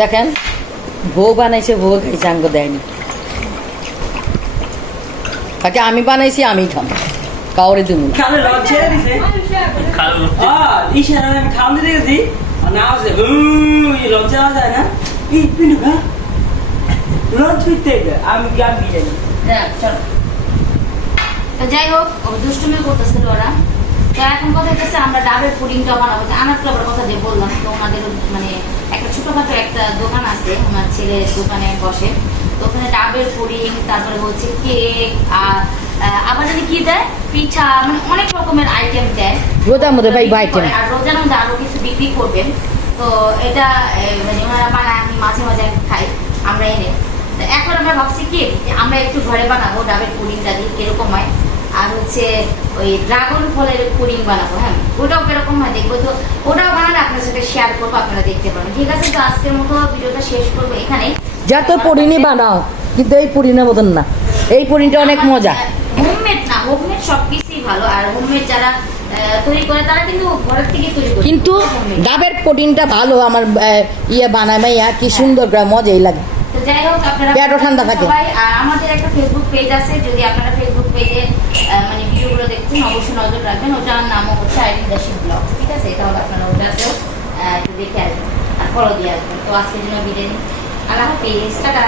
দেখেন বউ বানাইছে বউ খাইছে আঙ্গ দেয়নি। তাকে আমি বানাইছি আমি খাম। কাউরে দিব না। তো যাই হোক ও দুষ্টুমি করতেছিল ওরা। এখন কথা হচ্ছে আমরা ডাবের পুডিংটা বানাবো আনার ক্লাবের কথা যে বললাম তো ওনাদের মানে একটা ছোটখাটো একটা দোকান আছে ছেলের দোকানে বসে। তো ওখানে ডাবের পুডিং তারপরে হচ্ছে কেক আর আবার যদি কি দেয়? পিঠা মানে অনেক রকমের আইটেম দেয়। রোজার মধ্যে ভাই আর রোজার মধ্যে আরও কিছু বিক্রি করবেন। তো এটা মানে ওনারা বানায় আমি মাঝে মাঝে খাই আমরা এনে। তো এখন আমরা ভাবছি কি আমরা একটু ঘরে বানাবো ডাবের পুডিংটা দিয়ে কীরকম হয়। আর হচ্ছে ওই ড্রাগন ফলের পুডিং বানাবো হ্যাঁ? ওটাও কীরকম হয় দেখব তো? ওটাও বানালে আপনার সাথে শেয়ার করব আপনারা দেখতে পারেন ঠিক আছে তো আজকের মতো ভিডিওটা শেষ করব এখানে যা তো পরিনি বানাও কিন্তু এই পরিনের মতন না। এই পরিনটা অনেক মজা। হোমমেড না হোমমেড সব কিছুই ভালো। আর হোমমেড যারা তৈরি করে তারা কিন্তু ঘরের থেকে তৈরি করে। কিন্তু ডাবের প্রোটিনটা ভালো আমার ইয়ে বানায় মাইয়া কি সুন্দর করে মজাই লাগে। তো যাই হোক আপনারা ঠান্ডা থাকে। আর আমাদের একটা ফেসবুক পেজ আছে যদি আপনারা পেজে মানে ভিডিওগুলো দেখছেন অবশ্যই নজর রাখবেন। ওটার নামও হচ্ছে আইরিন দাসিক ব্লগ ঠিক আছে? এটা হলো আপনারা ওটাতেও একটু দেখে আসবেন আর ফলো দিয়ে আসবেন। তো আজকের জন্য বিদায় আল্লাহ হাফিজ। টাটা।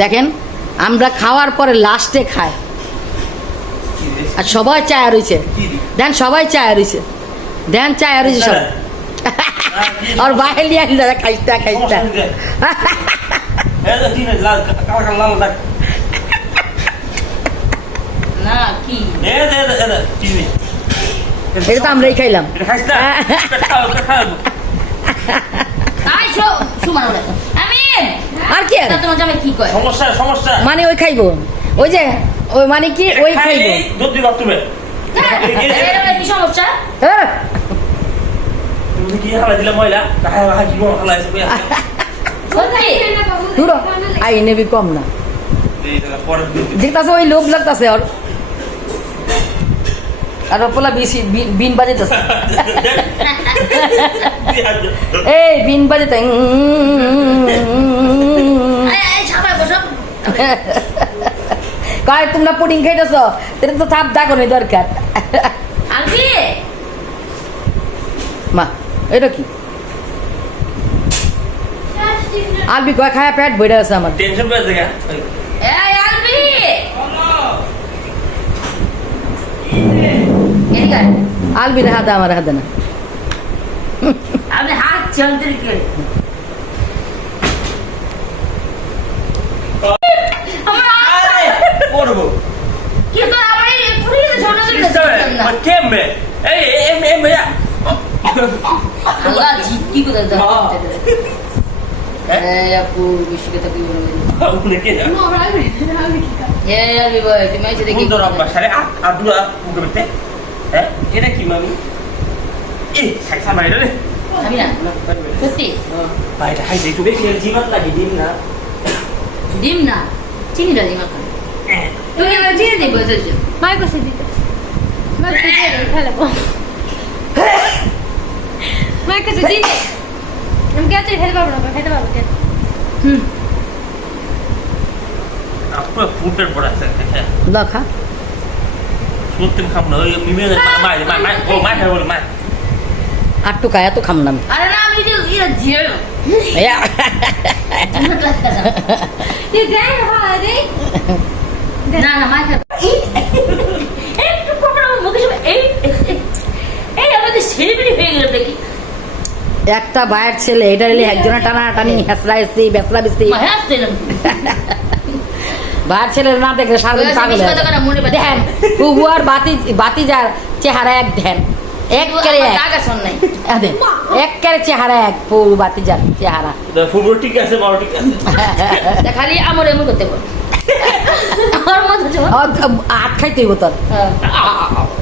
দেখেন আমরা খাওয়ার পরে লাস্টে খাই। আর সবাই চায়া রয়েছে দেন সবাই চায়া রয়েছে দেন চায়া রয়েছে সব। কি এ দে দে দে চিনি এটা তো আমরাই খাইলাম। আর কি আর? তা তোমার জামাই কি কয়? সমস্যা সমস্যা। মানে ওই খাইবো। ওই যে ওই মানে কি ওই খাইবো। দুধ দিবা তুমি হ্যাঁ, সমস্যা? হ্যাঁ। কি হালা দিলে ময়লা? কাহা কাহা কি হালা আছে দূর আই নেবি কম না। দেখতাছে ওই লোভ লাগতাছে আর পোলা বেশি বিন- বাজাইতেছে। এই বসো। কয় তোমরা পুডিং খাইতেছ? তো থাপ দাগনি দরকার। মা। এটা কি? আলবি কয় খায়া পেট ভরে আছে আমার? টেনশন পেয়ে জায়গা এই আলবি। আলবি রে হাতে আমার হাতে না। আপনি হাত চলতে করে আমার করব কিন্তু আমার এই পুরো ছোট ছোট না এই এম এম ভাইয়া আল্লাহ জিতকি কোথায় দাও হ্যাঁ? আপু বেশি কথা কি বলবেন? উনি কে জানে আমরা কি খায়? এই আলবি ভাই তুমি এসে দেখি। সুন্দর আব্বা সারে আদুরা মুখে বেতে হ্যাঁ এটা কি মামি? এই খাইছা বাইরে রে। আমি না। সত্যি? বাইরে খাইছে একটু বেশি জীবন লাগে দিন না? ডিম না চিনিটা দিন এখন তুমি আমার চিনি দিব মায়ের কাছে দিতে। মায়ের কাছে দিয়ে দেবে, খেলে বল। মায়ের কাছে দিতে আমি কে আছে? খেতে পারব না খেতে পারব কে হুম। আপনার ফুটের পর আছে হ্যাঁ দেখা সুতিন খাম না ওই মিমে মাই মাই মাই ও মাই খাই মাই আর তো খায় এত খাম না আরে না আমি যে ইয়ে জিরো ইয়া। তুই দেখ ভালো দেখ। না না মা খাবে। একটু প্রবলেম মুখে এই এই, এই আমাদের সেলিব্রিটি হয়ে গেল দেখি। একটা বায়ের ছেলে এটা নিলে একজনের টানা টানি হেসরা হেসি বেসরা বেসি হ্যাঁ বায়ের ছেলে না দেখলে সারাদিন পাগল হয়ে। দেখেন বুবু আর বাতি বাতি যার চেহারা এক ধ্যান। এক করে এক। টাকা শোন নাই আদে, এক করে চেহারা এক পুরো বাতি যার চেহারা ফুটবল ঠিক আছে বড় ঠিক আছে। তা খালি আমার এমন করতে বল আমার মতো জমা আট খাইতেই তোর।